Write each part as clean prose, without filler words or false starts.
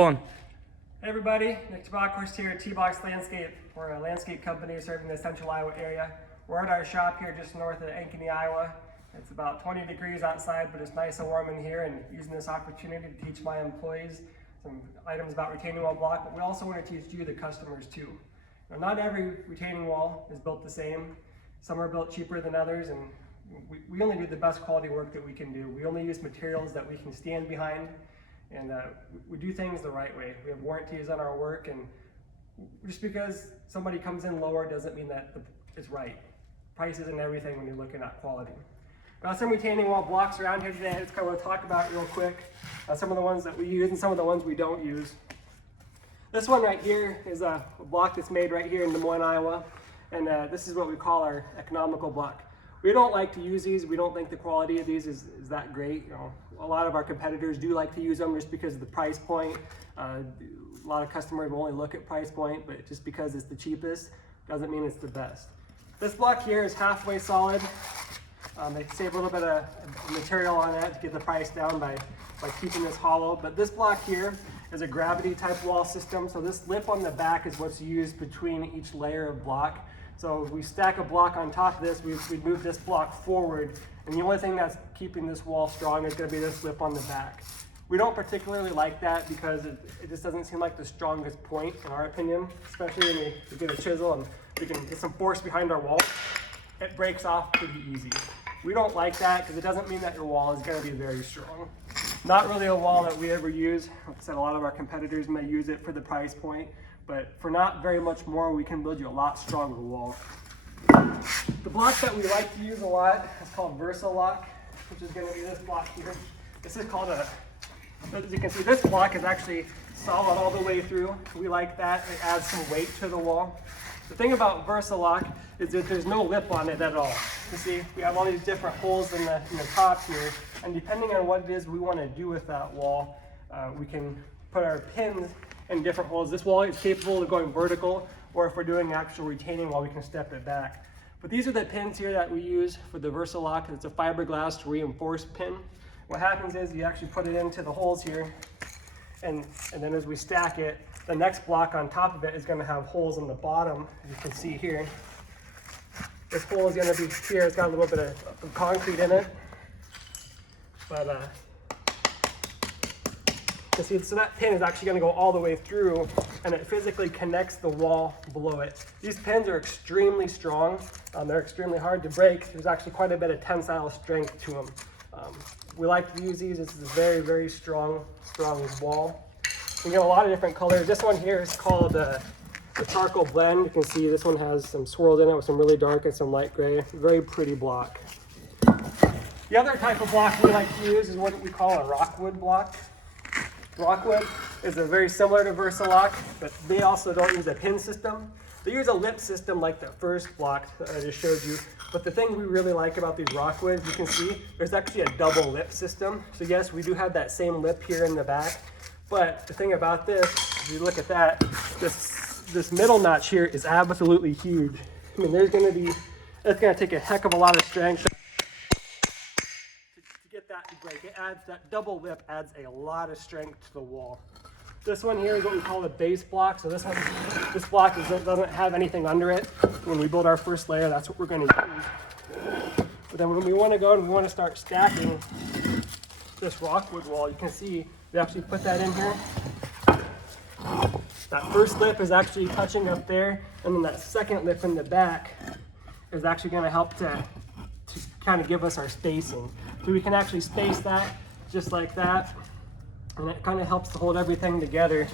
Hey everybody, Nick Tabackhorst here at T-Box Landscape. We're a landscape company serving the central Iowa area. We're at our shop here just north of Ankeny, Iowa. It's about 20 degrees outside, but it's nice and warm in here, and using this opportunity to teach my employees some items about retaining wall block, but we also want to teach you, the customers, too. Now, not every retaining wall is built the same. Some are built cheaper than others, and we only do the best quality work that we can do. We only use materials that we can stand behind. And we do things the right way. We have warranties on our work, and just because somebody comes in lower doesn't mean that it's right. Price isn't everything when you're looking at quality. Got some retaining wall blocks around here today. I just kind of want to talk about real quick some of the ones that we use and some of the ones we don't use. This one right here is a block that's made right here in Des Moines, Iowa, and this is what we call our economical block. We don't like to use these. We don't think the quality of these is that great. You know, a lot of our competitors do like to use them just because of the price point. A lot of customers will only look at price point, but just because it's the cheapest doesn't mean it's the best. This block here is halfway solid. They save a little bit of material on that to get the price down by keeping this hollow. But this block here is a gravity type wall system. So this lip on the back is what's used between each layer of block. So if we stack a block on top of this, we'd move this block forward, and the only thing that's keeping this wall strong is going to be this lip on the back. We don't particularly like that because it just doesn't seem like the strongest point in our opinion, especially when we get a chisel and we can get some force behind our wall. It breaks off pretty easy. We don't like that because it doesn't mean that your wall is going to be very strong. Not really a wall that we ever use. Like I said, a lot of our competitors may use it for the price point, but for not very much more, we can build you a lot stronger wall. The block that we like to use a lot is called Versalock, which is going to be this block here. This is called as you can see, this block is actually solid all the way through. We like that. It adds some weight to the wall. The thing about Versalock is that there's no lip on it at all. You see, we have all these different holes in the top here, and depending on what it is we want to do with that wall, we can put our pins in different holes. This wall is capable of going vertical, or if we're doing actual retaining wall, we can step it back. But these are the pins here that we use for the Versalock. It's a fiberglass reinforced pin. What happens is you actually put it into the holes here, and then as we stack it, the next block on top of it is going to have holes on the bottom, as you can see here. This hole is going to be here. It's got a little bit of concrete in it, but you see, so that pin is actually going to go all the way through, and it physically connects the wall below it. These pins are extremely strong. They're extremely hard to break. There's actually quite a bit of tensile strength to them. We like to use these. This is a very, very strong wall. We get a lot of different colors. This one here is called the charcoal blend. You can see this one has some swirls in it with some really dark and some light gray. Very pretty block. The other type of block we like to use is what we call a rockwood block. Rockwood is very similar to Versalock, but they also don't use a pin system. They use a lip system like the first block that I just showed you. But the thing we really like about these Rockwoods, you can see there's actually a double lip system. So yes, we do have that same lip here in the back. But the thing about this, if you look at that, this middle notch here is absolutely huge. I mean, it's going to take a heck of a lot of strength to get that to break. That double lip adds a lot of strength to the wall. This one here is what we call the base block. So this block doesn't have anything under it. When we build our first layer, that's what we're going to use. But then when we want to go and we want to start stacking this rockwood wall, you can see we actually put that in here. That first lip is actually touching up there, and then that second lip in the back is actually going to help to kind of give us our spacing. So we can actually space that just like that, and it kind of helps to hold everything together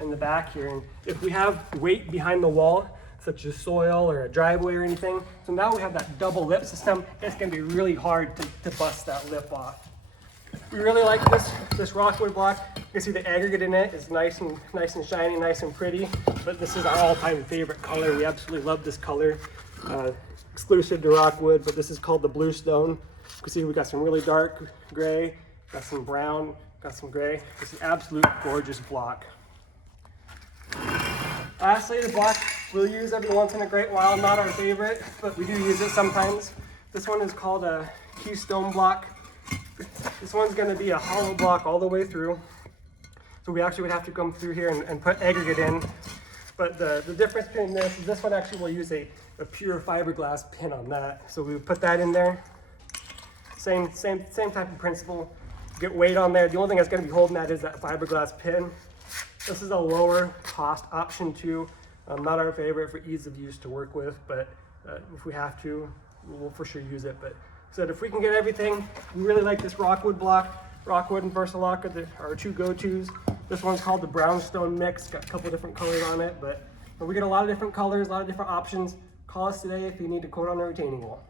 in the back here. And if we have weight behind the wall, such as soil or a driveway or anything, so now we have that double lip system, it's going to be really hard to bust that lip off. We really like this rockwood block. You can see the aggregate in it is nice and shiny, nice and pretty. But this is our all-time favorite color. We absolutely love this color. Exclusive to Rockwood, but this is called the Bluestone. You can see we got some really dark gray, got some brown, got some gray. It's an absolute gorgeous block. Lastly, the block we'll use every once in a great while. Not our favorite, but we do use it sometimes. This one is called a Keystone block. This one's going to be a hollow block all the way through. So we actually would have to come through here and put aggregate in. But the difference between this is this one actually will use a pure fiberglass pin on that. So we would put that in there. Same type of principle. Get weight on there. The only thing that's going to be holding that is that fiberglass pin. This is a lower cost option too. Not our favorite for ease of use to work with, but if we have to, we'll for sure use it. But so if we can get everything, we really like this Rockwood block. Rockwood and Versalock are our two go-tos. This one's called the Brownstone Mix. Got a couple different colors on it, but we get a lot of different colors, a lot of different options. Call us today if you need a quote on a retaining wall.